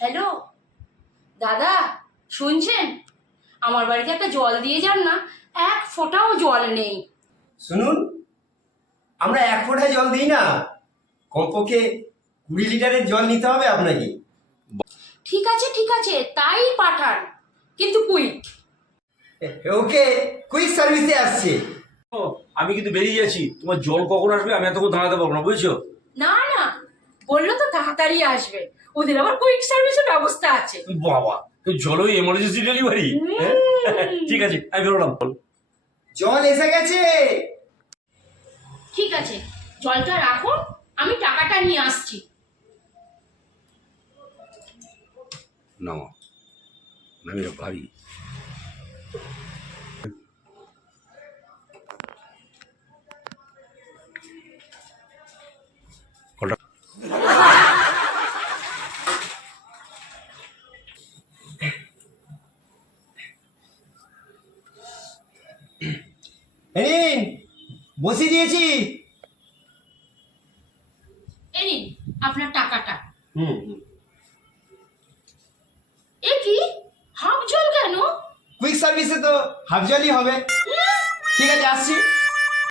Hello দাদা, শুনছেন? আমার বাড়িতে একটা জল দিয়ে যান না, এক ফোঁটাও জল নেই। শুনুন, আমরা 1 ফোঁটা জল দিই না, কমপক্ষে 20 লিটারের জল নিতে হবে আপনাকে। ঠিক আছে, তাই পাঠান, কিন্তু কুইক। ওকে, কুইক সার্ভিসে আসছে। ও, আমি কিন্তু বেরিয়ে যাচ্ছি। তোমার জল কখন আসবে আমি এতক্ষণ দাঁড়াতে পারবো না, বুঝছো? না না, বললো তো তাড়াতাড়ি আসবে, ওদের আবার কুইক সার্ভিসের ব্যবস্থা আছে। বাবা, তো জল ওই এমার্জেন্সি ডেলিভারি? ঠিক আছে, আমি বেরোলাম। জল এসে গেছে। ঠিক আছে, জলটা রাখুন, আমি টাকাটা নিয়ে আসছি। না আমি ভারী। নিন, বসিয়ে দিয়েছি। এই নিন আপনার টাকাটা। হুম। এ কি, হাফ জল কেন? কুইক সার্ভিসে তো হাফ জলই হবে। ঠিক আছে, আসছি।